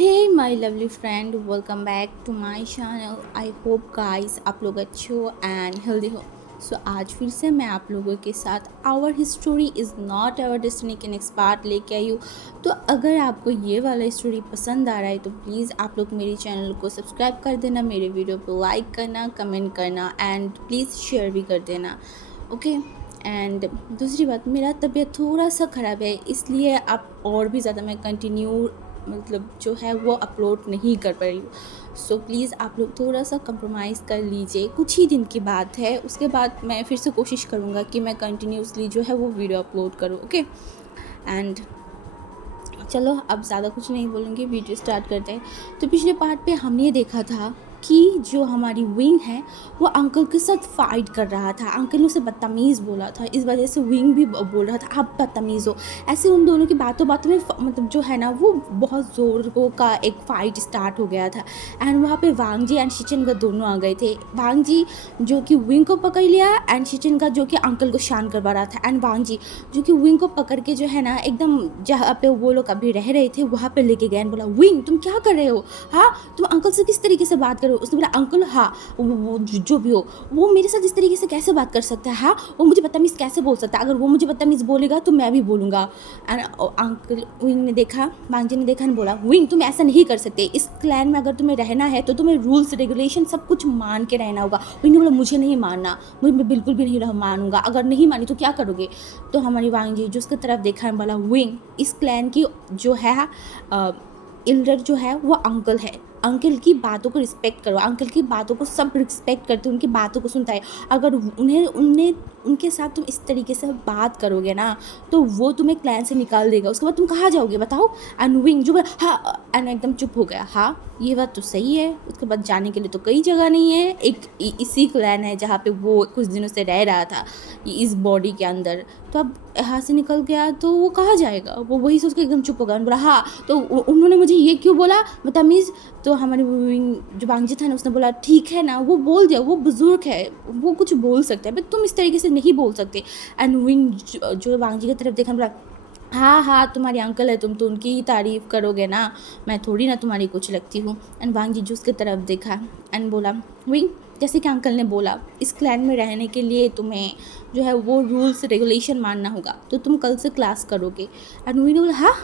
Hey my lovely friend, welcome back to my channel. I hope guys आप लोग अच्छे हो एंड हेल्दी हो। सो आज फिर से मैं आप लोगों के साथ our history is not our destiny के नेक्स्ट पार्ट लेके आई हूँ। तो अगर आपको ये वाला स्टोरी पसंद आ रहा है तो प्लीज़ आप लोग मेरे चैनल को सब्सक्राइब कर देना, मेरे वीडियो को लाइक करना, कमेंट करना एंड प्लीज़ शेयर भी कर देना। ओके। एंड दूसरी बात, मेरा तबीयत थोड़ा सा ख़राब है, इसलिए आप और भी ज़्यादा मैं कंटिन्यू जो है वो अपलोड नहीं कर पा रही हूँ। सो प्लीज़ आप लोग थोड़ा सा कंप्रोमाइज़ कर लीजिए, कुछ ही दिन की बात है, उसके बाद मैं फिर से कोशिश करूँगा कि मैं कंटिन्यूसली जो है वो वीडियो अपलोड करूँ। ओके। एंड चलो अब ज़्यादा कुछ नहीं बोलूँगी, वीडियो स्टार्ट करते हैं। तो पिछले पार्ट पे हमने देखा था कि जो हमारी विंग है वो अंकल के साथ फाइट कर रहा था। अंकल ने उसे बदतमीज़ बोला था, इस वजह से विंग भी बोल रहा था आप बदतमीज़ हो। ऐसे उन दोनों की बातों बातों में मतलब जो है ना वो बहुत ज़ोरों का एक फ़ाइट स्टार्ट हो गया था। एंड वहाँ पे वांग जी एंड शिचिनगा दोनों आ गए थे। वांग जी जो कि विंग को पकड़ लिया एंड शिचिनगा जो कि अंकल को शान करवा रहा था, एंड वांग जी जो कि विंग को पकड़ के जो है ना एकदम जहाँ पे वो लोग अभी रह रहे थे वहाँ पे लेके गए एंड बोला विंग तुम क्या कर रहे हो, हाँ तुम अंकल से किस तरीके से बात कर रहे हो। उसने बोला अंकल हाँ वो जो भी हो वो मेरे साथ इस तरीके से कैसे बात कर सकता है, हाँ वो मुझे बदतमीज़ कैसे बोल सकता है, अगर वो मुझे बदतमीज़ बोलेगा तो मैं भी बोलूँगा। एंड अंकल विंग ने देखा, वांग जी ने देखा एंड बोला विंग तुम ऐसा नहीं कर सकते, इस क्लैन में अगर तुम्हें रहना है तो तुम्हें रूल्स रेगुलेशन सब कुछ मान के रहना होगा। विंग ने बोला मुझे नहीं मानना, मैं बिल्कुल भी नहीं मानूंगा, अगर नहीं मानी तो क्या करोगे। तो हमारी वांग जी जो उसकी तरफ देखा है बोला विंग इस क्लैन की जो है एल्डर जो है वो अंकल है, अंकल की बातों को रिस्पेक्ट करो, अंकल की बातों को सब रिस्पेक्ट करते हैं, उनकी बातों को सुनता है। अगर उनके साथ तुम इस तरीके से बात करोगे ना तो वो तुम्हें क्लैन से निकाल देगा, उसके बाद तुम कहाँ जाओगे बताओ। एंड विंग जो हाँ एंड एकदम चुप हो गया, हाँ ये बात तो सही है, उसके बाद जाने के लिए तो कई जगह नहीं है, एक इसी क्लैन है जहाँ पे वो कुछ दिनों से रह रहा था इस बॉडी के अंदर, तो अब यहाँ से निकल गया तो वो कहाँ जाएगा। वो वही सोच के एकदम चुप हो गया, बोला हाँ तो उन्होंने मुझे ये क्यों बोला बदतमीज़। तो हमारी जो वांगजी था ना उसने बोला ठीक है ना वो बोल दिया, वो बुजुर्ग है वो कुछ बोल सकता है बट तुम इस तरीके से नहीं बोल सकते। एंड विंग जो वांगजी की तरफ देखा बोला हाँ हाँ तुम्हारी अंकल है, तुम तो उनकी ही तारीफ़ करोगे ना, मैं थोड़ी ना तुम्हारी कुछ लगती हूँ। एंड वांगजी जो उसकी तरफ देखा एंड बोला विंग जैसे कि अंकल ने बोला इस क्लैन में रहने के लिए तुम्हें जो है वो रूल्स रेगुलेशन मानना होगा, तो तुम कल से क्लास करोगे। एंड विंग ने बोला हाँ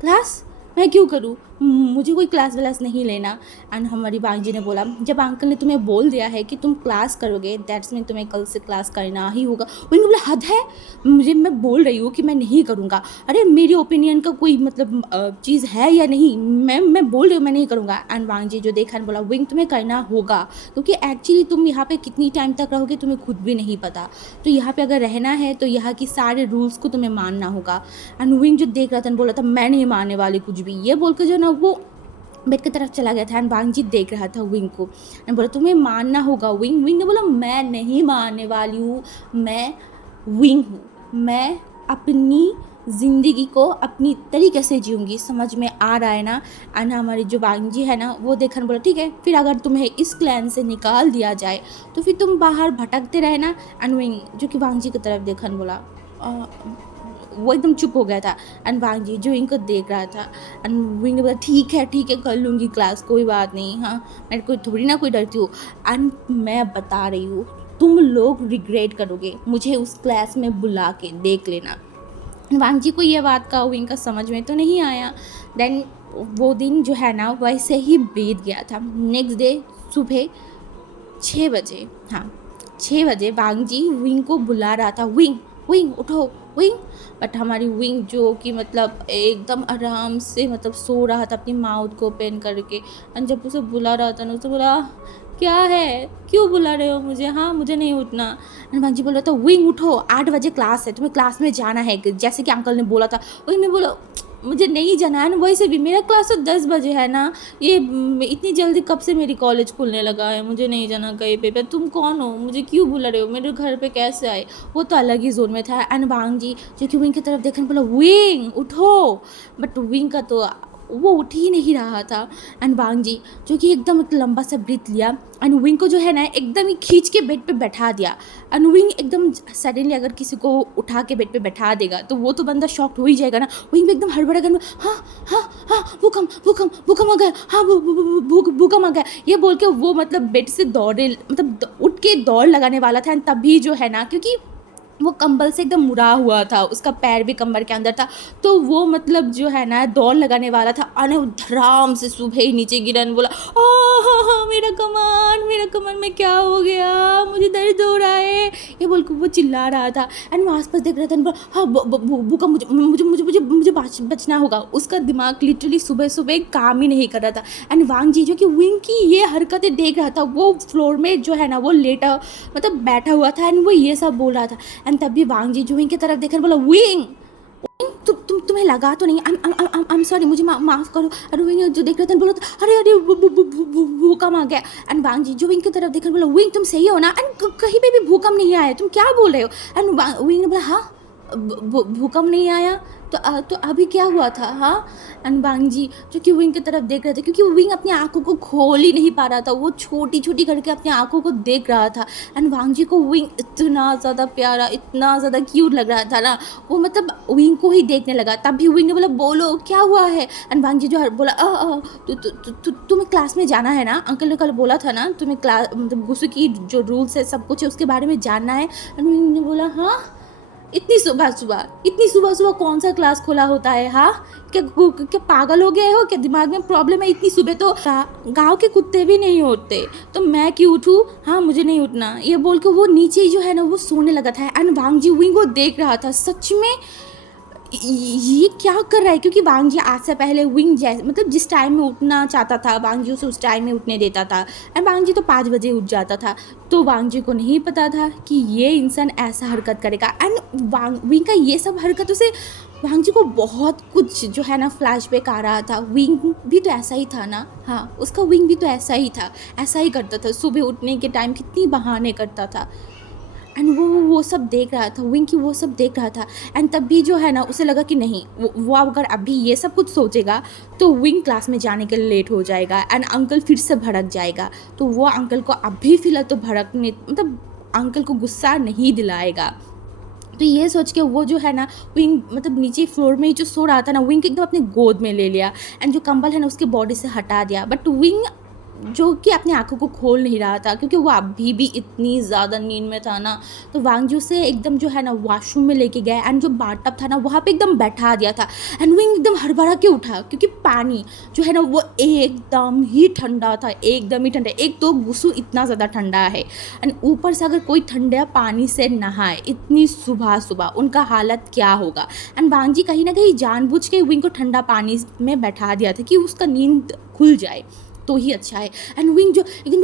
क्लास मैं क्यों करूँ, मुझे कोई क्लास व्लास नहीं लेना। एंड हमारी वांग जी ने बोला जब अंकल ने तुम्हें बोल दिया है कि तुम क्लास करोगे दैट्स मीन तुम्हें कल से क्लास करना ही होगा। उन्होंने बोला हद है, मैं बोल रही हूँ कि मैं नहीं करूँगा, अरे मेरी ओपिनियन का कोई मतलब चीज़ है या नहीं, मैं बोल रही हूँ मैं नहीं करूँगा। एंड वांग जी जो देखा बोला विंग तुम्हें करना होगा क्योंकि एक्चुअली तुम यहाँ पे कितनी टाइम तक रहोगे तुम्हें खुद भी नहीं पता, तो यहाँ पे अगर रहना है तो यहाँ की सारे रूल्स को तुम्हें मानना होगा। एंड विंग जो देख रहा था बोला था मैं नहीं मानने वाली कुछ भी, ये बोल के जो ना वो बेड की तरफ चला गया था। एंड वांगजी देख रहा था विंग को एंड बोला तुम्हें मानना होगा। विंग ने बोला मैं नहीं मानने वाली हूँ, मैं विंग हूँ, मैं अपनी ज़िंदगी को अपनी तरीके से जीऊँगी, समझ में आ रहा है ना। एंड हमारी जो वांगजी है ना वो देखने बोला ठीक है फिर अगर तुम्हें इस क्लैन से निकाल दिया जाए तो फिर तुम बाहर भटकते रहना। एंड विंग जो कि वांगजी की तरफ देखने बोला वो एकदम चुप हो गया था। एंड वांग जी जो इनको देख रहा था एंड विंग ने बोला ठीक है कर लूँगी क्लास कोई बात नहीं, हाँ मेरे को थोड़ी ना कोई डरती हूँ। एंड मैं बता रही हूँ तुम लोग रिग्रेट करोगे, मुझे उस क्लास में बुला के देख लेना। वांग जी को ये बात का विंग का समझ में तो नहीं आया। देन वो दिन जो है ना वैसे ही बीत गया था। नेक्स्ट डे सुबह 6 बजे, हाँ 6 बजे वांग जी विंग को बुला रहा था, विंग विंग उठो विंग। बट हमारी विंग जो कि मतलब एकदम आराम से मतलब सो रहा था अपनी माउथ को ओपन करके। एंड जब उसे बुला रहा था ना उसे बोला क्या है क्यों बुला रहे हो मुझे, हाँ मुझे नहीं उठना। एंड वांग जी बोल रहा था विंग उठो 8 बजे क्लास है, तुम्हें क्लास में जाना है जैसे कि अंकल ने बोला था। विंग ने बोला मुझे नहीं जाना है ना, वैसे भी मेरा क्लास तो 10 बजे है ना, ये इतनी जल्दी कब से मेरी कॉलेज खुलने लगा है, मुझे नहीं जाना कहीं पे तुम कौन हो मुझे क्यों बुला रहे हो, मेरे घर पे कैसे आए। वो तो अलग ही जोन में था। एंड वांग जी जो कि विंग की तरफ देखने बोला विंग उठो, बट विंग का तो वो उठ ही नहीं रहा था। एंड वांग जी जो कि एकदम एक लंबा सा ब्रीथ लिया एंड विंग को जो है ना एकदम ही खींच के बेड पे बैठा दिया। एंड विंग एकदम सडनली अगर किसी को उठा के बेड पे बैठा देगा तो वो तो बंदा शॉक्ड हो ही जाएगा ना। विंग भी एकदम हड़बड़ा कर हाँ हाँ हाँ भूकंप भूकंप भूकंप आ गया, हाँ भूकंप आ गया, ये बोल के वो मतलब बेड से दौड़े मतलब उठ के दौड़ लगाने वाला था। एंड तभी जो है ना क्योंकि वो कंबल से एकदम मुड़ा हुआ था, उसका पैर भी कंबल के अंदर था, तो वो मतलब जो है ना दौड़ लगाने वाला था और वो धड़ाम से सुबह ही नीचे गिरा और बोला मेरा कमर में क्या हो गया, मुझे दर्द हो रहा है, ये बोल के वो चिल्ला रहा था। एंड वो आसपास देख रहा था बोला हाँ भूकंप, मुझे मुझे मुझे मुझे मुझे बचना होगा। उसका दिमाग लिटरली सुबह सुबह काम ही नहीं कर रहा था। एंड वांग जी जो कि विंग की ये हरकतें देख रहा था, वो फ्लोर में जो है ना वो लेटा मतलब बैठा हुआ था एंड वो ये सब बोल रहा था। एंड तभी वांग जी जो विंग की तरफ देखकर बोला विंग तुम्हें लगा तो नहीं, आई एम सॉरी, मुझे माफ़ करो। अरे विंग जो देख रहे थे बोला अरे अरे भूकंप आ गया। एंड वांग जी जो विंग की तरफ देखकर बोला विंग तुम सही हो ना, एंड कहीं पे भी भूकंप नहीं आया, तुम क्या बोल रहे हो। एंड विंग ने बोला हाँ भूकंप नहीं आया तो अभी क्या हुआ था हाँ। एंड वांग जी जो कि विंग की तरफ देख रहे थे क्योंकि विंग अपनी आंखों को खोल ही नहीं पा रहा था, वो छोटी छोटी करके अपनी आंखों को देख रहा था। एंड वांग जी को विंग इतना ज़्यादा प्यारा इतना ज़्यादा क्यूट लग रहा था ना, वो मतलब विंग को ही देखने लगा। तब भी विंग ने बोला बोलो क्या हुआ है। एंड वांग जी जो बोला तुम्हें क्लास में जाना है ना, अंकल ने कल बोला था ना तुम्हें क्लास मतलब गुस्से की जो रूल्स है सब कुछ है उसके बारे में जानना है। एंड विंग ने बोला हाँ इतनी सुबह सुबह कौन सा क्लास खोला होता है हाँ, क्या पागल हो गए हो, क्या दिमाग में प्रॉब्लम है, इतनी सुबह तो गांव के कुत्ते भी नहीं होते तो मैं क्यों उठूँ, हाँ मुझे नहीं उठना, ये बोल के वो नीचे जो है ना वो सोने लगा था। एंड वांग जी विंग को देख रहा था सच में ये क्या कर रहा है, क्योंकि वांग जी आज से पहले विंग जैसे मतलब जिस टाइम में उठना चाहता था वांग जी उसे उस टाइम में उठने देता था। एंड वांग जी तो 5 बजे उठ जाता था, तो वांग जी को नहीं पता था कि ये इंसान ऐसा हरकत करेगा। एंड विंग का ये सब हरकतों से वांग जी को बहुत कुछ जो है ना फ्लैशबैक आ रहा था। विंग भी तो ऐसा ही था ना, हाँ उसका विंग भी तो ऐसा ही था, ऐसा ही करता था, सुबह उठने के टाइम कितनी बहाने करता था। एंड वो सब देख रहा था, विंग की वो सब देख रहा था। एंड तब भी जो है ना उसे लगा कि नहीं वो अगर अभी ये सब कुछ सोचेगा तो विंग क्लास में जाने के लिए लेट हो जाएगा एंड अंकल फिर से भड़क जाएगा, तो वो अंकल को अभी फिलहाल तो भड़कने मतलब अंकल को गुस्सा नहीं दिलाएगा। तो ये सोच के वो जो है ना विंग मतलब नीचे फ्लोर में जो सो रहा था ना विंग एकदम अपने गोद में ले लिया एंड जो कंबल है ना उसके बॉडी से हटा दिया। बट विंग जो कि अपनी आंखों को खोल नहीं रहा था क्योंकि वो अभी भी इतनी ज़्यादा नींद में था ना, तो वांग जी उसे एकदम जो है ना वॉशरूम में लेके गया एंड जो बाथटब था ना वहाँ पे एकदम बैठा दिया था। एंड विंग एकदम हड़बड़ा के उठा क्योंकि पानी जो है ना वो एकदम ही ठंडा था, एकदम ही ठंडा। एक तो गुसु इतना ज़्यादा ठंडा है एंड ऊपर से अगर कोई ठंडा पानी से नहाए इतनी सुबह सुबह उनका हालत क्या होगा। एंड वांग जी कहीं ना कहीं जानबूझ के विंग को ठंडा पानी में बैठा दिया था कि उसका नींद खुल जाए तो ही अच्छा है। एंड विंग जो एकदम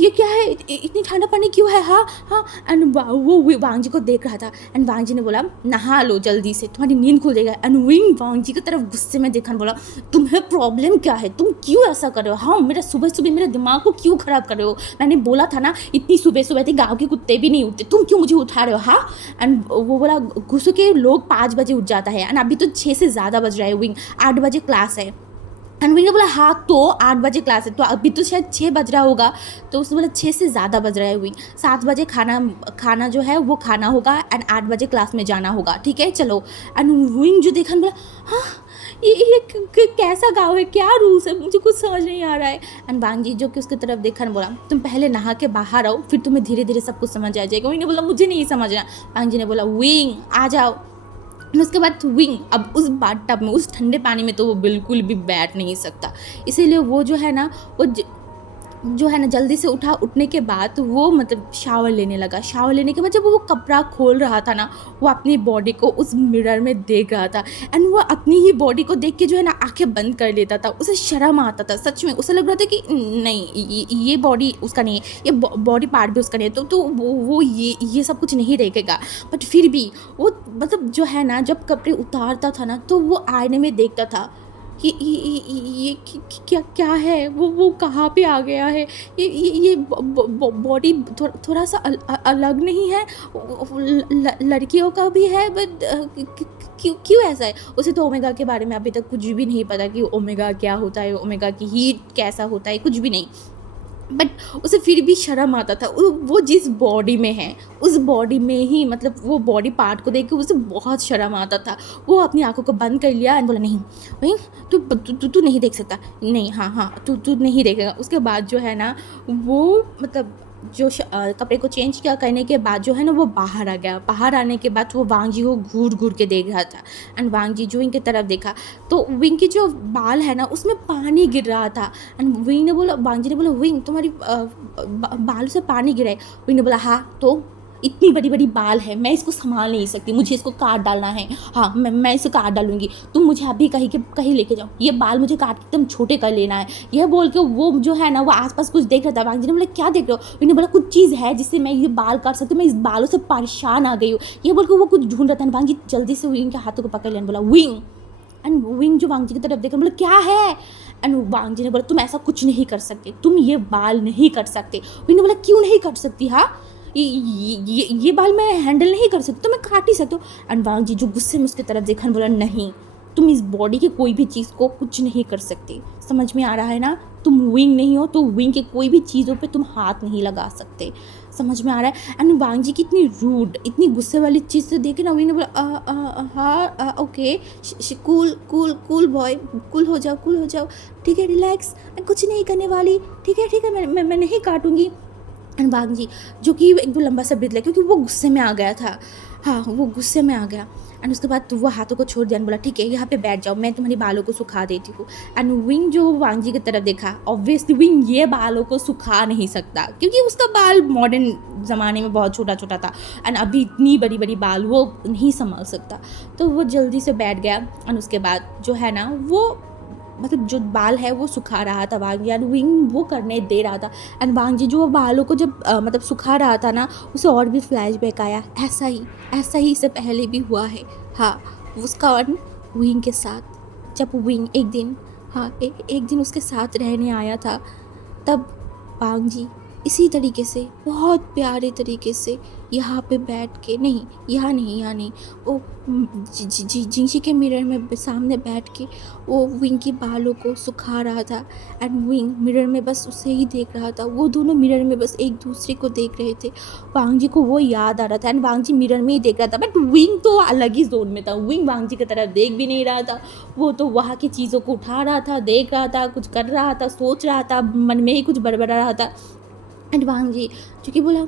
ये क्या है, इतनी ठंडा पानी क्यों है हाँ हाँ। एंड वो वांग जी को देख रहा था एंड वांग जी ने बोला नहा लो जल्दी से तुम्हारी नींद खुल जाएगा। एंड विंग वांग जी की तरफ गुस्से में देखा बोला तुम्हें प्रॉब्लम क्या है, तुम क्यों ऐसा कर रहे हो, हाँ मेरा सुबह सुबह मेरे दिमाग को क्यों ख़राब कर रहे हो, मैंने बोला था ना इतनी सुबह सुबह थी गाँव के कुत्ते भी नहीं उठते, तुम क्यों मुझे उठा रहे हो हाँ। एंड वो बोला गुस्से के लोग 5 बजे उठ जाता है एंड अभी तो 6 से ज़्यादा बज रहा है, विंग 8 बजे क्लास है। एंड विंग ने बोला हाँ तो 8 बजे क्लास है तो अभी तो शायद 6 बज रहा होगा, तो उसने बोला 6 से ज़्यादा बज रहा है विंग, 7 बजे खाना जो है वो खाना होगा एंड 8 बजे क्लास में जाना होगा, ठीक है चलो। एंड विंग जो देखा बोला हाँ ये कैसा गाँव है, क्या रूल्स है, मुझे कुछ समझ नहीं आ रहा है। एंड वांग जी जो कि उसकी तरफ देखा बोला तुम पहले नहा के बाहर आओ फिर तुम्हें धीरे धीरे सब कुछ समझ आ जाएगा। विंग ने बोला मुझे नहीं समझ रहा। वांग जी ने बोला विंग आ जाओ। उसके बाद विंग अब उस बाथटब में उस ठंडे पानी में तो वो बिल्कुल भी बैठ नहीं सकता, इसीलिए वो जो है ना वो जो है ना जल्दी से उठने के बाद वो मतलब शावर लेने लगा। शावर लेने के बाद जब वो कपड़ा खोल रहा था ना वो अपनी बॉडी को उस मिरर में देख रहा था एंड वो अपनी ही बॉडी को देख के जो है ना आंखें बंद कर लेता था, उसे शर्म आता था सच में, उसे लग रहा था कि नहीं ये बॉडी उसका नहीं है, ये बॉडी पार्ट भी उसका नहीं है, तो वो ये सब कुछ नहीं देखेगा। बट फिर भी वो मतलब जो है ना जब कपड़े उतारता था ना तो वो आईने में देखता था ये क्या है, वो कहाँ पे आ गया है, ये बॉडी थोड़ा सा अलग नहीं है, लड़कियों का भी है बट क्यों क्यों ऐसा है? उसे तो ओमेगा के बारे में अभी तक कुछ भी नहीं पता कि ओमेगा क्या होता है, ओमेगा की हीट कैसा होता है, कुछ भी नहीं। बट उसे फिर भी शर्म आता था। वो जिस बॉडी में है, उस बॉडी में ही मतलब वो बॉडी पार्ट को देख के उसे बहुत शर्म आता था। वो अपनी आँखों को बंद कर लिया एंड बोला, नहीं वही तू तू तू तू नहीं देख सकता, नहीं, हाँ हाँ तू तू नहीं देखेगा। उसके बाद जो है ना वो मतलब जो कपड़े को चेंज किया करने के बाद जो है ना वो बाहर आ गया। बाहर आने के बाद वो वांग जी को घूर घूर के देख रहा था एंड वांग जी जो इनकी तरफ देखा तो विंग की जो बाल है ना उसमें पानी गिर रहा था। एंड विंग ने बोला, वांग जी ने बोला, विंग तुम्हारी बाल से पानी गिरा है। विंग ने बोला, हाँ तो इतनी बड़ी बड़ी बाल है, मैं इसको संभाल नहीं सकती, मुझे इसको काट डालना है। हाँ मैं इसे काट डालूंगी, तुम मुझे अभी कहीं लेके जाओ, ये बाल मुझे काट के एकदम छोटे कर लेना है। यह बोल के वो जो है ना वो आसपास कुछ देख रहा था। वांग जी ने बोला, क्या देख रहे हो? उन्होंने बोला, कुछ चीज़ है जिससे मैं ये बाल काट सकती हूँ, मैं इस बालों से परेशान आ गई हूँ। ये बोल के वो कुछ ढूंढ रहा था। वांग जी जल्दी से विंग के हाथों को पकड़ लिया, बोला विंग। एंड विंग जो वांग जी की तरफ देखकर बोला, क्या है? एंड वांग जी ने बोला, तुम ऐसा कुछ नहीं कर सकते, तुम ये बाल नहीं कर सकते। विंग ने बोला, क्यों नहीं कर सकती? हाँ ये बाल मैं हैंडल नहीं कर सकती, तो मैं काट ही सकती हूँ। एंड वांग जी जो गुस्से में उसकी तरफ देखा बोला, नहीं तुम इस बॉडी की कोई भी चीज़ को कुछ नहीं कर सकते, समझ में आ रहा है ना? तुम विंग नहीं हो तो विंग के कोई भी चीज़ों पे तुम हाथ नहीं लगा सकते, समझ में आ रहा है? एंड वांग जी की इतनी रूड, इतनी गुस्से वाली चीज़ से देखे ना विंग ने बोला, हाँ okay cool cool cool boy, cool हो जाओ, ठीक है रिलैक्स, कुछ नहीं करने वाली, ठीक है मैं नहीं काटूंगी। एंड वांग जी जो कि एकदम लंबा सा ब्रीथ लिया क्योंकि वो गुस्से में आ गया था। हाँ वो गुस्से में आ गया। एंड उसके बाद वो हाथों को छोड़ दिया बोला, ठीक है यहाँ पे बैठ जाओ, मैं तुम्हारी बालों को सुखा देती हूँ। एंड विंग जो वांग जी की तरफ देखा, ऑब्वियसली विंग ये बालों को सुखा नहीं सकता क्योंकि उसका बाल मॉडर्न ज़माने में बहुत छोटा छोटा था एंड अभी इतनी बड़ी बड़ी बाल वो नहीं संभाल सकता। तो वो जल्दी से बैठ गया एंड उसके बाद जो है ना वो मतलब जो बाल है वो सुखा रहा था वांग जी एंड विंग वो करने दे रहा था। एंड वांग जी जो बालों को जब मतलब सुखा रहा था ना उसे और भी फ्लैशबैक आया, ऐसा ही इससे पहले भी हुआ है। हाँ उसका और विंग के साथ जब विंग एक दिन एक दिन उसके साथ रहने आया था तब वांग जी इसी तरीके से बहुत प्यारे तरीके से यहाँ पे बैठ के यहाँ नहीं वो जिंगशी के मिरर में सामने बैठ के वो विंग की बालों को सुखा रहा था एंड विंग मिरर में बस उसे ही देख रहा था। वो दोनों मिरर में बस एक दूसरे को देख रहे थे। वांग जी को वो याद आ रहा था एंड वांग जी मिरर में ही देख रहा था बट विंग तो अलग ही जोन में था। विंग वांग जी की तरफ देख भी नहीं रहा था, वो तो वहाँ की चीज़ों को उठा रहा था, देख रहा था, कुछ कर रहा था, सोच रहा था, मन में ही कुछ बड़बड़ा रहा था। एंड वांग जी चूँकि बोला,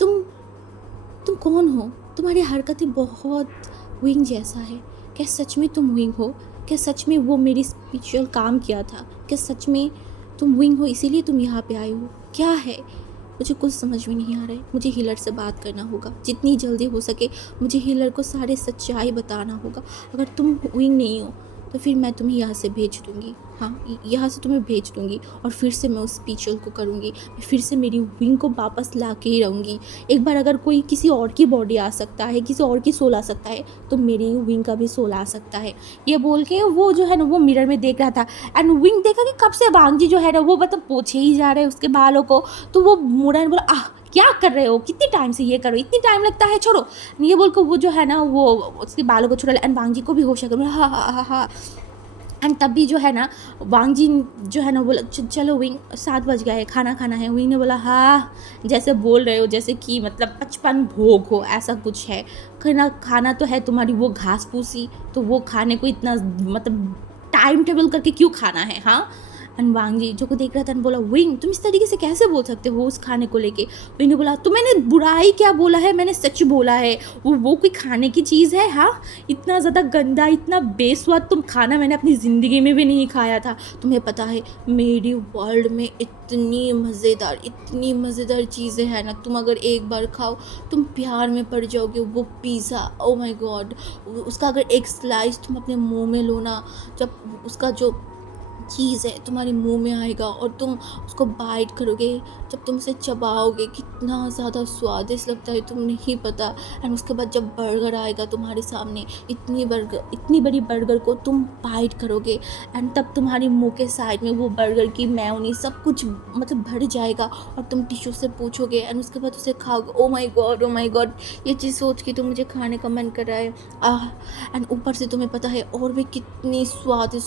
तुम कौन हो? तुम्हारी हरकतें बहुत विंग जैसा है। क्या सच में तुम विंग हो? क्या सच में वो मेरी स्पिरिचुअल काम किया था? क्या सच में तुम विंग हो इसीलिए तुम यहाँ पे आए हो? क्या है? मुझे कुछ समझ में नहीं आ रहा है। मुझे हीलर से बात करना होगा, जितनी जल्दी हो सके मुझे हीलर को सारे सच्चाई बताना होगा। अगर तुम विंग नहीं हो तो फिर मैं तुम्हें यहाँ से भेज दूँगी। हाँ यहाँ से तुम्हें भेज दूँगी और फिर से मैं उस स्पिरिचुअल को करूँगी। मैं फिर से मेरी विंग को वापस ला के ही रहूँगी। एक बार अगर कोई किसी और की बॉडी आ सकता है, किसी और की सोल आ सकता है तो मेरी विंग का भी सोल आ सकता है। ये बोल के वो जो है ना वो मिरर में देख रहा था एंड विंग देखा कि कब से वांग जी जो है ना वो मतलब पोछे ही जा रहे हैं उसके बालों को। तो वो मुड़ा बोला, क्या कर रहे हो? कितनी टाइम से ये करो, इतनी टाइम लगता है, छोड़ो। ये बोल कर वो जो है ना वो उसके बालों को छुड़ा एंड वांग जी को भी होश आ गया। हाँ एंड तब भी जो है ना वांग जी जो है ना बोला, चलो विंग 7 बज गया है, खाना खाना है। विंग ने बोला, हाँ जैसे बोल रहे हो जैसे कि मतलब 55 भोग हो ऐसा कुछ है। खाना तो है तुम्हारी वो घास फूसी, तो वो खाने को इतना मतलब टाइम टेबल करके क्यों खाना है? हाँ एंड वांग जी जो को देख रहा था बोला, विंग तुम इस तरीके से कैसे बोल सकते हो उस खाने को लेके? विंग ने बोला, तो मैंने बुराई क्या बोला है? मैंने सच बोला है। वो कोई खाने की चीज़ है? हाँ इतना ज़्यादा गंदा, इतना बेस्वाद तुम खाना मैंने अपनी ज़िंदगी में भी नहीं खाया था। तुम्हें पता है मेरी वर्ल्ड में इतनी मज़ेदार चीज़ें हैं ना, तुम अगर एक बार खाओ तुम प्यार में पड़ जाओगे। वो पिज़्ज़ा, ओ माय गॉड, उसका अगर एक स्लाइस तुम अपने मुंह में लो ना, जब उसका जो चीज़ है तुम्हारे मुंह में आएगा और तुम उसको बाइट करोगे, जब तुम उसे चबाओगे कितना ज़्यादा स्वादिष्ट लगता है तुम नहीं पता। एंड उसके बाद जब बर्गर आएगा तुम्हारे सामने, इतनी बड़ी बर्गर को तुम बाइट करोगे एंड तब तुम्हारे मुंह के साइड में वो बर्गर की मेयोनीज सब कुछ मतलब भर जाएगा और तुम टिश्यू से पूछोगे एंड उसके बाद उसे खाओगे। Oh my God, oh my God, ये चीज़ सोच के तो मुझे खाने का मन कर रहा है। एंड ऊपर से तुम्हें पता है और भी कितनी स्वादिष्ट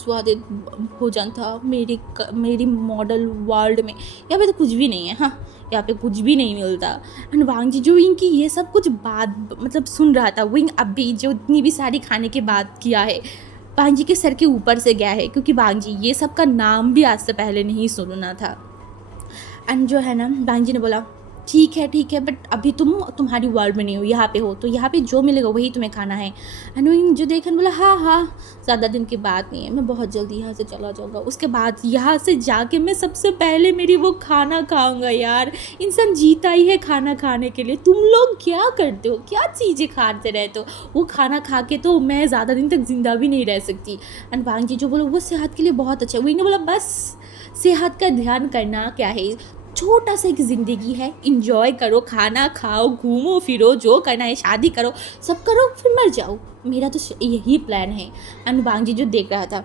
भोजन था मेरी मॉडल वर्ल्ड में। यहाँ पे तो कुछ भी नहीं है, हाँ, यहाँ पे कुछ भी नहीं मिलता। एंड वांग जी जो विंग की ये सब कुछ बात मतलब सुन रहा था। विंग अभी जो इतनी भी सारी खाने की बात किया है वांग जी के सर के ऊपर से गया है, क्योंकि वांग जी ये सब का नाम भी आज से पहले नहीं सुना था। एंड जो है ना वांग जी ने बोला ठीक है बट अभी तुम्हारी वर्ल्ड में नहीं हो, यहाँ पे हो, तो यहाँ पे जो मिलेगा वही तुम्हें खाना है। एंड जो देखा बोला हाँ ज़्यादा दिन की बात नहीं है, मैं बहुत जल्दी यहाँ से चला जाऊँगा। उसके बाद यहाँ से जाके मैं सबसे पहले मेरी वो खाना खाऊँगा। यार इंसान जीता ही है खाना खाने के लिए, तुम लोग क्या करते हो, क्या चीज़ें खाते रहते हो। वो खाना खा के तो मैं ज़्यादा दिन तक जिंदा भी नहीं रह सकती। एंड वांग जी जो बोलो वो सेहत के लिए बहुत अच्छा है। वही ने बोला बस सेहत का ध्यान करना क्या है, छोटा सा एक ज़िंदगी है, इंजॉय करो, खाना खाओ, घूमो फिरो, जो करना है, शादी करो, सब करो, फिर मर जाओ। मेरा तो यही प्लान है। एंड वांग जी जो देख रहा था,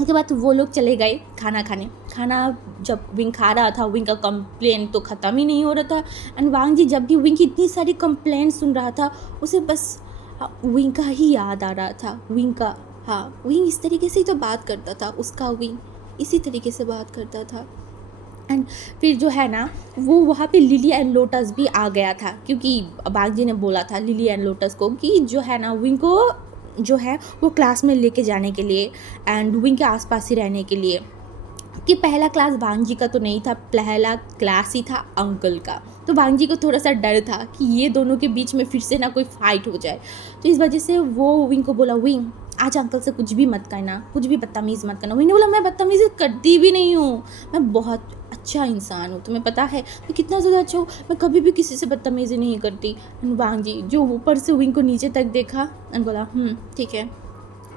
उसके बाद वो लोग चले गए खाना खाने। खाना जब विंग खा रहा था, विंग का कंप्लेन तो ख़त्म ही नहीं हो रहा था। एंड वांग जी जब भी विंग की इतनी सारी कंप्लेंट सुन रहा था, उसे बस विंग का ही याद आ रहा था। विंग का, हाँ, विंग इस तरीके से ही तो बात करता था, उसका विंग इसी तरीके से बात करता था। एंड फिर जो है ना वो वहाँ पे लिली एंड लोटस भी आ गया था, क्योंकि बाग जी ने बोला था लिली एंड लोटस को कि जो है ना विंग को जो है वो क्लास में लेके जाने के लिए एंड विंग के आसपास ही रहने के लिए। कि पहला क्लास वांग जी का तो नहीं था, पहला क्लास ही था अंकल का। तो वांग जी को थोड़ा सा डर था कि ये दोनों के बीच में फिर से ना कोई फाइट हो जाए। तो इस वजह से वो विंग को बोला विंग आज अंकल से कुछ भी मत करना, कुछ भी बदतमीज़ मत करना। विंग ने बोला मैं बदतमीज़ी करती भी नहीं हूँ, मैं बहुत अच्छा इंसान हूँ, तुम्हें पता है मैं कितना ज़्यादा अच्छा हूँ, मैं कभी भी किसी से बदतमीज़ी नहीं करती। वांग जी जो ऊपर से विंग को नीचे तक देखा एंड बोला ठीक है।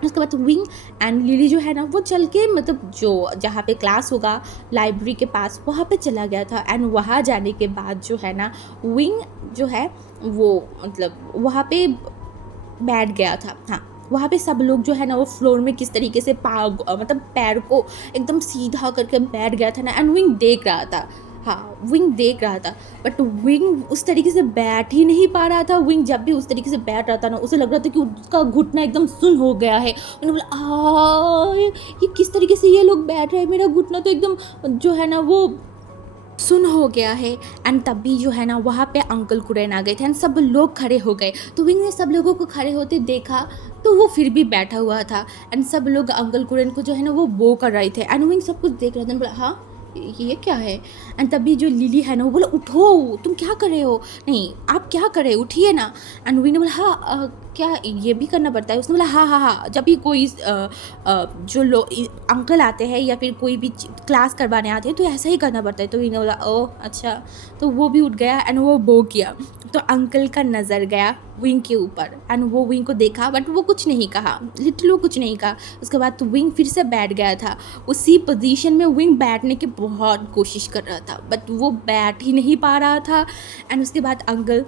उसके बाद विंग एंड लिली जो है ना वो चल के मतलब जो जहाँ पे क्लास होगा लाइब्रेरी के पास वहाँ पे चला गया था। एंड वहाँ जाने के बाद जो है ना विंग जो है वो मतलब वहाँ पे बैठ गया था। हाँ, वहाँ पे सब लोग जो है ना वो फ्लोर में किस तरीके से मतलब पैर को एकदम सीधा करके बैठ गया था ना। एंड विंग देख रहा था, हाँ विंग देख रहा था, बट विंग उस तरीके से बैठ ही नहीं पा रहा था। विंग जब भी उस तरीके से बैठ रहा था ना उसे लग रहा था कि उसका घुटना एकदम सुन्न हो गया है। उन्होंने बोला ये किस तरीके से ये लोग बैठ रहे हैं, मेरा घुटना तो एकदम जो है ना वो सुन हो गया है। एंड तभी जो है ना वहाँ पे अंकल कुरैन आ गए थे एंड सब लोग खड़े हो गए। तो विंग ने सब लोगों को खड़े होते देखा तो वो फिर भी बैठा हुआ था एंड सब लोग अंकल कुरैन को जो है ना वो बो कर रहे थे। एंड विंग सब कुछ देख रहे थे, बोला हाँ ये क्या है। एंड तभी जो लिली है ना वो बोला उठो, तुम क्या कर रहे हो, नहीं आप क्या कर रहे हो, उठिए ना। एंड विंग ने बोला हाँ क्या ये भी करना पड़ता है। उसने बोला हाँ जब भी कोई जो लोग अंकल आते हैं या फिर कोई भी क्लास करवाने आते हैं तो ऐसा ही करना पड़ता है। तो विंग ने बोला ओह अच्छा। तो वो भी उठ गया एंड वो बो किया। तो अंकल का नज़र गया विंग के ऊपर एंड वो विंग को देखा बट वो कुछ नहीं कहा, लिटल वो कुछ नहीं कहा। उसके बाद तो विंग फिर से बैठ गया था उसी पोजीशन में। विंग बैठने की बहुत कोशिश कर रहा था बट वो बैठ ही नहीं पा रहा था। एंड उसके बाद अंकल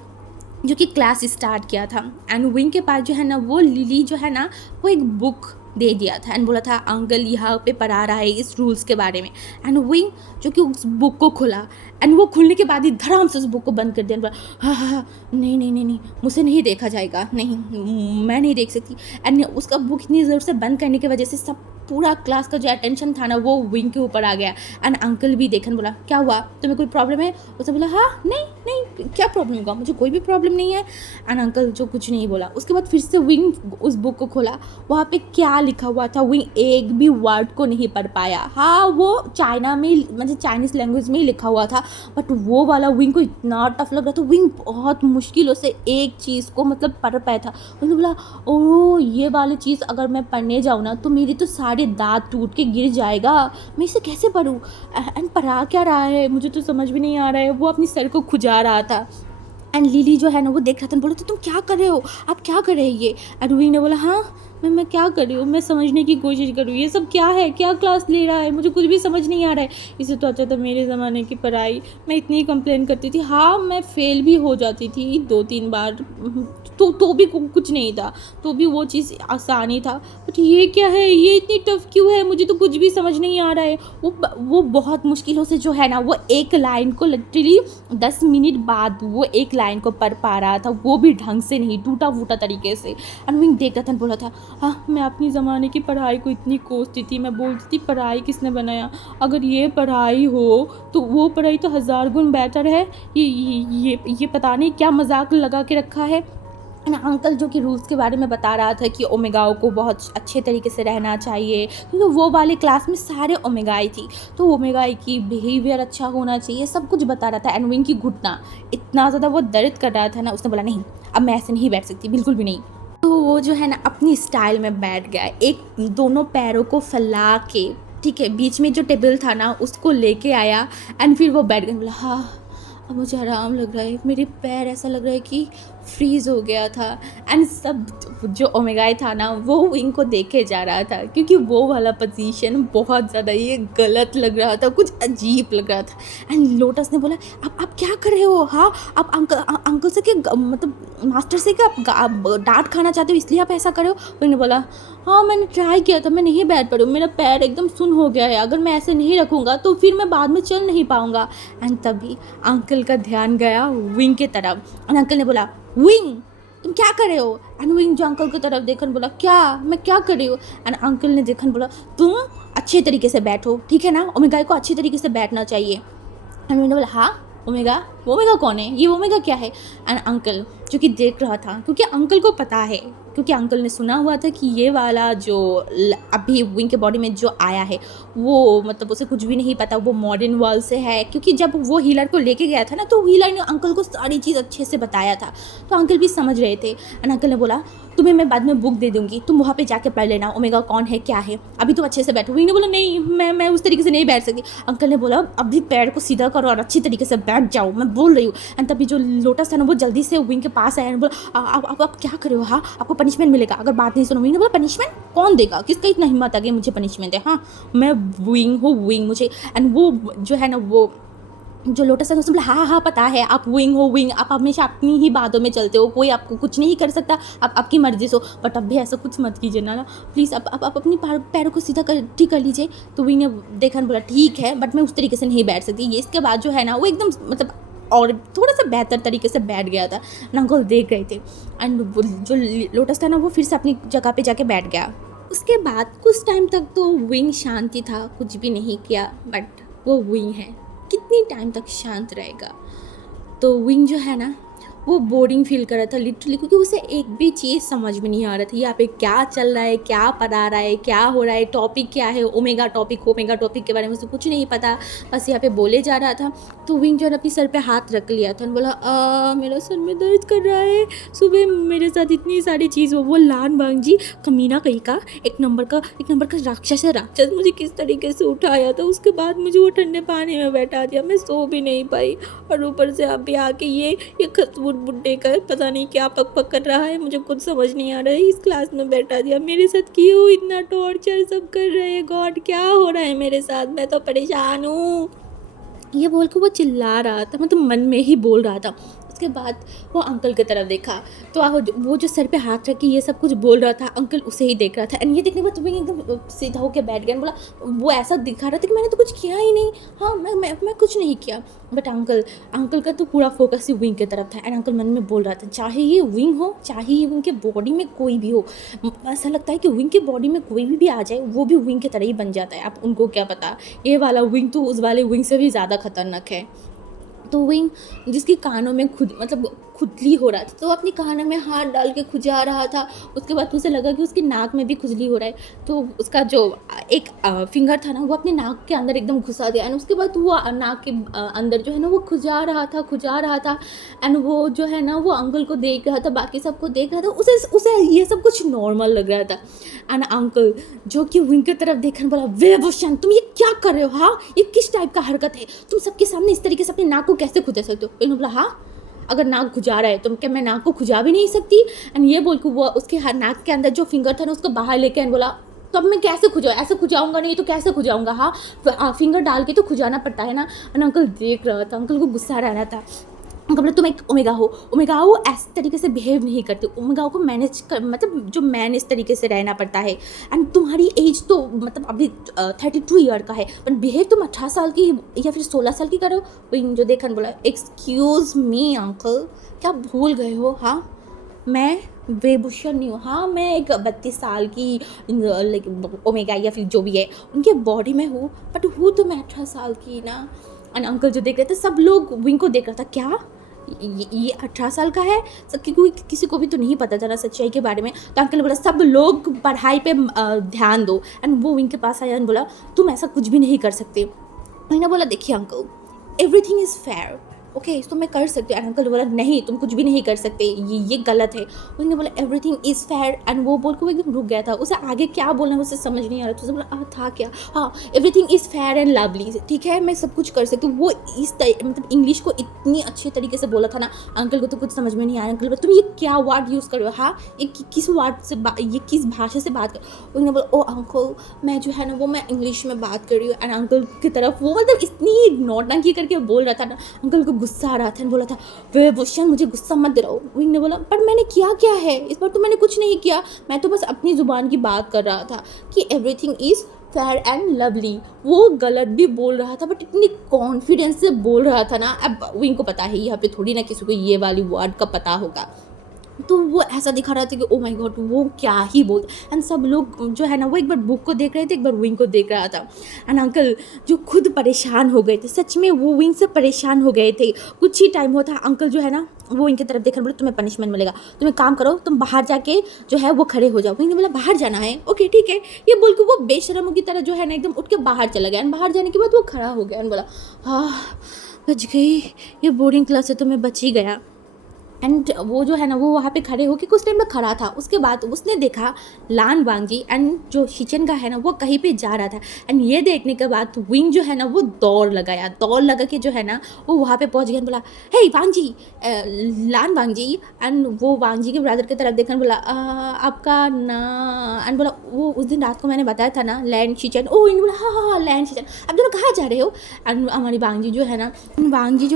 जो कि क्लास स्टार्ट किया था एंड विंग के पास जो है ना वो लिली जो है ना वो एक बुक दे दिया था एंड बोला था अंकल यहाँ पे पढ़ा रहा है इस रूल्स के बारे में। एंड विंग जो कि उस बुक को खोला एंड वो खुलने के बाद ही धड़ाम से उस बुक को बंद कर दिया। बोला हाँ नहीं मुझसे नहीं देखा जाएगा, नहीं मैं नहीं देख सकती। एंड उसका बुक इतनी ज़ोर से बंद करने की वजह से सब पूरा क्लास का जो अटेंशन था ना वो विंग के ऊपर आ गया। एंड अंकल भी देखन बोला क्या हुआ, तुम्हें कोई प्रॉब्लम है। उसने बोला हाँ नहीं क्या प्रॉब्लम होगा, मुझे कोई भी प्रॉब्लम नहीं है। एंड अंकल जो कुछ नहीं बोला। उसके बाद फिर से विंग उस बुक को खोला, वहाँ पे क्या लिखा हुआ था विंग एक भी वर्ड को नहीं पढ़ पाया। हाँ वो चाइना में मतलब चाइनीज़ लैंग्वेज में ही लिखा हुआ था बट वो वाला विंग को इतना टफ लग रहा था। विंग बहुत मुश्किलों से एक चीज़ को मतलब पढ़ पाया था। उसने बोला ओह ये वाली चीज़ अगर मैं पढ़ने जाऊँ ना तो मेरी तो सारे दांत टूट के गिर जाएगा, मैं इसे कैसे पढ़ूँ। एंड पढ़ा क्या रहा है मुझे तो समझ भी नहीं आ रहा है। वो अपनी सर को खुजा रहा था। एंड लिली जो है ना वो देख रहा था, बोला तो तुम क्या कर रहे हो, आप क्या कर रहे हैं ये। एंड विंग ने बोला हाँ मैं क्या कर रही हूँ, मैं समझने की कोशिश कर रही हूँ, ये सब क्या है, क्या क्लास ले रहा है, मुझे कुछ भी समझ नहीं आ रहा है। इससे तो अच्छा था मेरे ज़माने की पढ़ाई। मैं इतनी कंप्लेन करती थी, हाँ मैं फ़ेल भी हो जाती थी 2-3 बार, तो भी कुछ नहीं था, तो भी वो चीज़ आसानी था। बट ये क्या है, ये इतनी टफ क्यों है, मुझे तो कुछ भी समझ नहीं आ रहा है। वो बहुत मुश्किलों से जो है ना, वो एक लाइन को लिटरली 10 मिनट बाद वो एक लाइन को पढ़ पा रहा था, वो भी ढंग से नहीं, टूटा फूटा तरीके से। और मैं देख रहा था, बोला था हाँ मैं अपनी ज़माने की पढ़ाई को इतनी कोसती थी, मैं बोलती थी पढ़ाई किसने बनाया, अगर ये पढ़ाई हो तो वो पढ़ाई तो 1000 गुण बेटर है। ये पता नहीं क्या मजाक लगा के रखा है ना। अंकल जो कि रूल्स के बारे में बता रहा था कि ओमेगाओं को बहुत अच्छे तरीके से रहना चाहिए, क्योंकि वो वाले क्लास में सारे ओमेगाई थी, तो ओमेगाई की बिहेवियर अच्छा होना चाहिए, सब कुछ बता रहा था। एनविन की घुटना इतना ज़्यादा वो दर्द कर रहा था ना, उसने बोला नहीं अब मैं ऐसे नहीं बैठ सकती, बिल्कुल भी नहीं। तो वो जो है ना अपनी स्टाइल में बैठ गया, एक दोनों पैरों को फैला के, ठीक है, बीच में जो टेबल था ना उसको लेके आया एंड फिर वो बैठ गया। बोला हाँ अब मुझे आराम लग रहा है, मेरे पैर ऐसा लग रहा है कि फ्रीज़ हो गया था। एंड सब जो ओमेगाई था ना वो विंग को देखे जा रहा था, क्योंकि वो वाला पोजीशन बहुत ज़्यादा ये गलत लग रहा था, कुछ अजीब लग रहा था। एंड लोटस ने बोला आप क्या कर रहे हो, हाँ आप अंकल से क्या मतलब मास्टर से क्या आप डांट खाना चाहते हो इसलिए आप ऐसा कर रहे हो। विंग ने बोला हाँ मैंने ट्राई किया था, मैं नहीं बैठ पा रही हूँ, मेरा पैर एकदम सुन हो गया है, अगर मैं ऐसे नहीं रखूँगा तो फिर मैं बाद में चल नहीं पाऊँगा। एंड तभी अंकल का ध्यान गया विंग की तरफ, और अंकल ने बोला विंग तुम क्या कर रहे हो। एंड विंग जो अंकल की तरफ देखन बोला क्या मैं क्या कर रही हूँ। एंड अंकल ने देखन बोला तुम अच्छे तरीके से बैठो, ठीक है ना, ओमेगा को अच्छे तरीके से बैठना चाहिए। एंड विंग ने बोला हाँ ओमेगा, ओमेगा कौन है, ये ओमेगा क्या है। एंड अंकल जो कि देख रहा था, क्योंकि अंकल को पता है, क्योंकि अंकल ने सुना हुआ था कि ये वाला जो अभी विंग के बॉडी में जो आया है वो मतलब उसे कुछ भी नहीं पता, वो मॉडर्न वर्ल्ड से है, क्योंकि जब वो हीलर को लेके गया था ना तो हीलर ने अंकल को सारी चीज़ अच्छे से बताया था, तो अंकल भी समझ रहे थे। एंड अंकल ने बोला तुम्हें मैं बाद में बुक दे दूँगी, तुम वहाँ पे जाके पढ़ लेना ओमेगा कौन है क्या है, अभी तुम अच्छे से बैठो। विंग ने बोला नहीं मैं उस तरीके से नहीं बैठ सकती। अंकल ने बोला अभी पैर को सीधा करो और अच्छी तरीके से बैठ जाओ, मैं बोल रही हूँ। एंड तभी जो लोटस था ना वो जल्दी से विंग के पास आया, बोला आप क्या कर रहे हो, हाँ आपको पनिशमेंट मिलेगा अगर बात नहीं सुनो। विंग ने बोला पनिशमेंट कौन देगा, किसका इतना हिम्मत आ गया मुझे पनिशमेंट है, हाँ मैं विंग हूँ विंग मुझे। एंड वो जो है ना वो जो लोटस है उसने बोला हाँ हाँ पता है आप विंग हो विंग, आप हमेशा अपनी ही बातों में चलते हो, कोई आपको कुछ नहीं कर सकता, आप आपकी मर्जी से हो, बट अब भी ऐसा कुछ मत कीजिए ना प्लीज़, आप अपनी पैरों को सीधा ठीक कर लीजिए। तो विंग ने देखा बोला ठीक है बट मैं उस तरीके से नहीं बैठ सकती। ये इसके बाद जो है ना वो एकदम मतलब और थोड़ा सा बेहतर तरीके से बैठ गया था। अंकल देख गए थे एंड जो लोटस था ना वो फिर से अपनी जगह पे जाके बैठ गया। उसके बाद कुछ टाइम तक तो विंग शांति था, कुछ भी नहीं किया, बट वो विंग है, कितनी टाइम तक शांत रहेगा। तो विंग जो है ना वो बोरिंग फील कर रहा था लिटरली, क्योंकि उसे एक भी चीज़ समझ में नहीं आ रहा था यहाँ पे क्या चल रहा है, क्या पढ़ा रहा है, क्या हो रहा है, टॉपिक क्या है, ओमेगा टॉपिक के बारे में उसे कुछ नहीं पता, बस यहाँ पे बोले जा रहा था। तो विंग जो है अपनी सर पे हाथ रख लिया था, बोला मेरा सर में दर्द कर रहा है, सुबह मेरे साथ इतनी सारी चीज़ वो लान बांग जी कमीना कहीं का एक नंबर का राक्षस है, राक्षस मुझे किस तरीके से उठाया था, उसके बाद मुझे वो ठंडे पानी में बैठा दिया, मैं सो भी नहीं पाई, और ऊपर से अभी आके ये बुड्ढे का पता नहीं क्या पक कर रहा है, मुझे कुछ समझ नहीं आ रहा है, इस क्लास में बैठा दिया, मेरे साथ क्यों इतना टॉर्चर सब कर रहे हैं, गॉड क्या हो रहा है मेरे साथ, मैं तो परेशान हूँ। ये बोल के वो चिल्ला रहा था, मतलब मन में ही बोल रहा था। उसके बाद वो अंकल की तरफ देखा तो वो जो सर पे हाथ रख के ये सब कुछ बोल रहा था, अंकल उसे ही देख रहा था। एंड ये देखने के बाद तुम्हें एकदम सीधा होकर बैठ गया, बोला वो ऐसा दिखा रहा था कि मैंने तो कुछ किया ही नहीं, हाँ मैं कुछ नहीं किया। बट अंकल का तो पूरा फोकस ही विंग की तरफ था। एंड अंकल मन में बोल रहा था चाहे ये विंग हो, चाहे ये विंग के बॉडी में कोई भी हो, ऐसा लगता है कि विंग के बॉडी में कोई भी आ जाए वो भी विंग की तरह ही बन जाता है। आप उनको क्या पता, ये वाला विंग तो उस वाले विंग से भी ज़्यादा खतरनाक है। तो विंग जिसकी कानों में खुजली हो रहा था तो अपनी कानों में हाथ डाल के खुजा रहा था। उसके बाद उसे लगा कि उसकी नाक में भी खुजली हो रहा है, तो उसका जो एक फिंगर था ना वो अपने नाक के अंदर एकदम घुसा दिया। एंड उसके बाद वो नाक के अंदर जो है ना वो खुजा रहा था। एंड वो जो है ना वो अंकल को देख रहा था, बाकी सबको देख रहा था, उसे ये सब कुछ नॉर्मल लग रहा था। एंड अंकल जो कि विंग की तरफ देखने बोला वेवोशन तुम ये क्या कर रहे हो, हाँ ये किस टाइप का हरकत है, तुम सबके सामने इस तरीके से अपने नाक को कैसे खुजा सकते हो। बोला हाँ अगर नाक खुजा रहा है तो क्या मैं नाक को खुजा भी नहीं सकती? एंड ये बोल के वो उसके नाक के अंदर जो फिंगर था ना उसको बाहर लेके एंड बोला तब मैं कैसे खुजाऊँ, ऐसे खुजाऊंगा नहीं तो कैसे खुजाऊंगा? हाँ, फिंगर डाल के तो खुजाना पड़ता है ना। एंड अंकल देख रहा था, अंकल को गुस्सा आ रहा था। अंकल बोला तुम एक ओमेगा हो ऐसे तरीके से बिहेव नहीं करते, ओमेगा को मैनेज कर, मतलब जो मैन इस तरीके से रहना पड़ता है। एंड तुम्हारी एज तो मतलब अभी 32 ईयर का है, बट बिहेव तुम 18 साल की या फिर 16 साल की करो। वो जो देखा बोला एक्सक्यूज़ मी अंकल, क्या भूल गए हो? हाँ, मैं वेबुशर नहीं हूँ। हाँ, मैं एक 32 साल की लाइक ओमेगा या फिर जो भी है उनके बॉडी में हूँ, बट हूँ तो मैं 18 साल की ना। एंड अंकल जो देख रहे थे, सब लोग विंग को देख रहा था, क्या ये 18 साल का है? सबकी कोई किसी को भी तो नहीं पता चला सच्चाई के बारे में। तो अंकल ने बोला सब लोग पढ़ाई पे ध्यान दो। एंड वो विंग के पास आया एंड बोला तुम ऐसा कुछ भी नहीं कर सकते। मैंने बोला देखिए uncle, everything is fair, okay, तो मैं कर सकती हूँ। एंड अंकल बोला नहीं, तुम कुछ भी नहीं कर सकते, ये गलत है। उन्होंने बोला एवरीथिंग इज़ फेयर। एंड वो बोल के वो एकदम रुक गया था, उसे आगे क्या बोलना है उसे समझ नहीं आ रहा था। उसे बोला था क्या? हाँ, everything is fair and lovely, ठीक है, मैं सब कुछ कर सकती हूँ। वो मतलब इंग्लिश को इतनी अच्छे तरीके से बोला था ना, अंकल को तो कुछ समझ में नहीं आया। अंकल बोला तुम ये क्या वर्ड यूज़ कर रहे हो? हाँ, ये किस वर्ड से ये किस भाषा से बात कर? उन्होंने बोला ओ अंकल, मैं जो है ना वो मैं इंग्लिश में बात कर रही हूँ। एंड अंकल की तरफ वो मतलब इतनी नौटंकी करके बोल रहा था ना, अंकल को गुस्सा आ रहा था। बोला था वे भूषण मुझे गुस्सा मत दिलाओ। विंग ने बोला पर मैंने किया क्या है इस बार? तो मैंने कुछ नहीं किया, मैं तो बस अपनी ज़ुबान की बात कर रहा था कि everything is fair and lovely. वो गलत भी बोल रहा था बट इतनी कॉन्फिडेंस से बोल रहा था ना। अब विंग को पता है यहाँ पे थोड़ी ना किसी को ये वाली वर्ड का पता होगा, तो वो ऐसा दिखा रहा था कि ओ माय गॉड वो क्या ही बोल। एंड सब लोग जो है ना वो एक बार बुक को देख रहे थे, एक बार विंग को देख रहा था। एंड अंकल जो खुद परेशान हो गए थे, सच में वो विंग से परेशान हो गए थे। कुछ ही टाइम होता अंकल जो है ना वो इनकी तरफ देखकर बोले तुम्हें पनिशमेंट मिलेगा, तुम एक काम करो, तुम बाहर जाके जो है वो खड़े हो जाओ। विंग ने बोला बाहर जाना है, ओके ठीक है। ये बोल के वो बेशरमों की तरह जो है ना एकदम उठ के बाहर चला गया। एंड बाहर जाने के बाद वो खड़ा हो गया एंड बोला हाँ बच गई, ये बोर्डिंग क्लास से तो मैं बच ही गया। एंड वो जो है ना वो वहाँ पे खड़े होकर कुछ टाइम में खड़ा था। उसके बाद उसने देखा लान वांगजी एंड जो शिचन का है ना वो कहीं पे जा रहा था। एंड ये देखने के बाद विंग जो है ना वो दौड़ लगा के जो है ना वो वहाँ पे पहुँच गया। बोला हे वांगजी, लान वांगजी। एंड वो वांगजी के ब्रदर की तरफ देखकर बोला आपका ना? एंड बोला वो उस दिन रात को मैंने बताया था ना लैंड शिचन। ओ इन बोला हाँ लैंड शिचन, अब दोनों कहाँ जा रहे हो? एंड हमारी वांगजी जो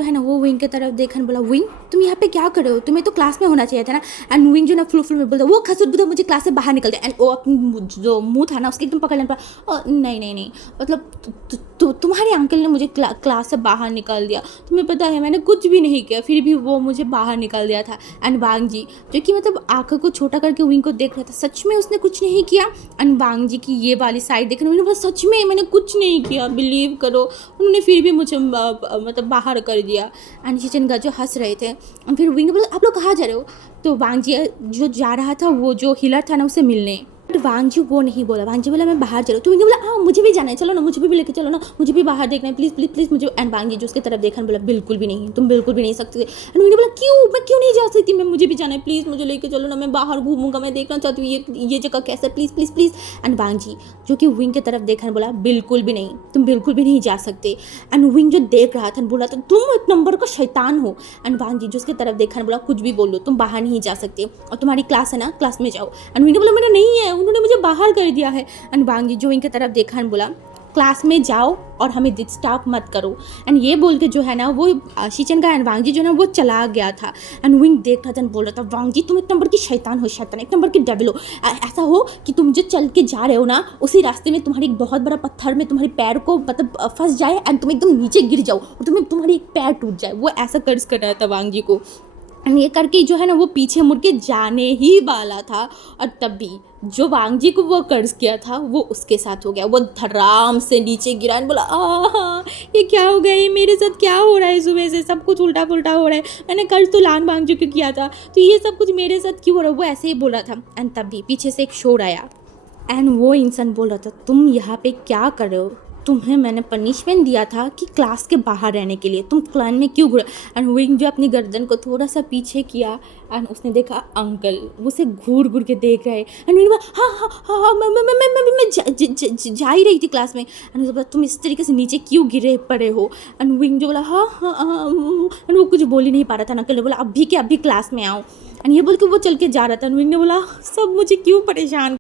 है ना वो विंग की तरफ देखकर बोला विंग तुम यहाँ पे क्या कर रहे हो? तुम्हें तो क्लास में होना चाहिए था ना। एंड विंग जो ना फ्लू में बोलता वो खसुट बुदा मुझे क्लास से बाहर निकल दे। एंड वो अपनी जो मुंह था ना उसके एकदम पकड़ लेना पड़ा। नहीं मतलब तुम्हारे अंकल ने मुझे क्लास से बाहर निकाल दिया, तुम्हें पता है मैंने कुछ भी नहीं किया, फिर भी वो मुझे बाहर निकाल दिया था। एंड वांग जी जो कि मतलब आंखों को छोटा करके विंग को देख रहा था, सच में उसने कुछ नहीं किया। एंड वांग जी की ये वाली साइड देखने मैंने बोला सच में मैंने कुछ नहीं किया, बिलीव करो, उन्होंने फिर भी मुझे मतलब बाहर कर दिया। एंड शिचन जो हंस रहे थे। फिर विंग ने बोला आप लोग कहाँ जा रहे हो? तो वांग जी जो जा रहा था वो जो हिलर था ना उसे मिलने, बट वांग जी वो नहीं बोला। वांग जी बोला मैं बाहर जा रहा हूँ। तो विंग ने बोला हाँ मुझे भी जाना है, चलो ना मुझे भी लेके चलो ना, मुझे भी बाहर देखना है, प्लीज़ प्लीज़ प्लीज़ मुझे। एंड वांग जी जो उसकी तरफ देखा बोला बिल्कुल भी नहीं, तुम बिल्कुल भी नहीं सकते। एंड विंग ने बोला क्यों, मैं क्यों नहीं जा सकती, मैं मुझे भी जाना है, प्लीज़ मुझे लेके चलो ना, मैं बाहर घूमूंगा, मैं देखना चाहती हूँ ये जगह कैसा है, प्लीज़ प्लीज़ प्लीज़। एंड वांग जी जो कि विंग की तरफ देखा बोला बिल्कुल भी नहीं, तुम बिल्कुल भी नहीं जा सकते। एंड विंग जो देख रहा था बोला तो तुम एक नंबर का शैतान हो। एंड वांग जी जो उसकी तरफ देखा बोला कुछ भी बोलो तुम बाहर नहीं जा सकते, और तुम्हारी क्लास है ना क्लास में जाओ। एंड विंग ने बोला मैंने नहीं है, उन्होंने मुझे बाहर कर दिया है। एंड वांग जी जो इनकी तरफ देखा बोला क्लास में जाओ और हमें डिस्टर्ब मत करो। एंड ये बोल के जो है ना वो शिचन का एंड वांग जी जो है ना वो चला गया था। एंड विंग देख रहा था बोल रहा था वांग जी तुम एक नंबर की शैतान हो, शैतान एक नंबर की डेविल हो। ऐसा हो कि तुम जो चल के जा रहे हो ना उसी रास्ते में तुम्हारी एक बहुत बड़ा पत्थर में तुम्हारे पैर को मतलब फंस जाए एंड तुम एकदम नीचे गिर जाओ और तुम्हारी एक पैर टूट जाए। वो ऐसा कर्ज कर रहा था वांग जी को। ये करके जो है ना वो पीछे मुड़ के जाने ही वाला था, और तब भी जो वांग जी को वो कर्ज किया था वो उसके साथ हो गया। वो धड़ाम से नीचे गिरा और बोला ये क्या हो गया, ये मेरे साथ क्या हो रहा है, सुबह से सब कुछ उल्टा पुल्टा हो रहा है, मैंने कर्ज तो लान वांग जी को किया था, तो ये सब कुछ मेरे साथ क्यों हो रहा है? वो ऐसे ही बोल रहा था। एंड तब भी पीछे से एक शोर आया एंड वो इंसान बोल रहा था तुम यहाँ पे क्या कर रहे हो, तुम्हें मैंने पनिशमेंट दिया था कि क्लास के बाहर रहने के लिए, तुम क्लास में क्यों घुरे। एंड विंग जो अपनी गर्दन को थोड़ा सा पीछे किया एंड उसने देखा अंकल वो उसे घूर घूर के देख रहे। एंड विंग बोला हाँ हाँ हाँ हाँ मैं जा ही रही थी क्लास में। एंड उसने बोला तुम इस तरीके से नीचे क्यों गिरे पड़े हो। एंड विंग जो बोला हाँ हाँ हाँ एंड वो कुछ बोल ही नहीं पा रहा था। अंकल ने बोला अभी के अभी क्लास में आओ। एंड ये बोल के वो चल के जा रहा था। एंड विंग ने बोला सब मुझे क्यों परेशान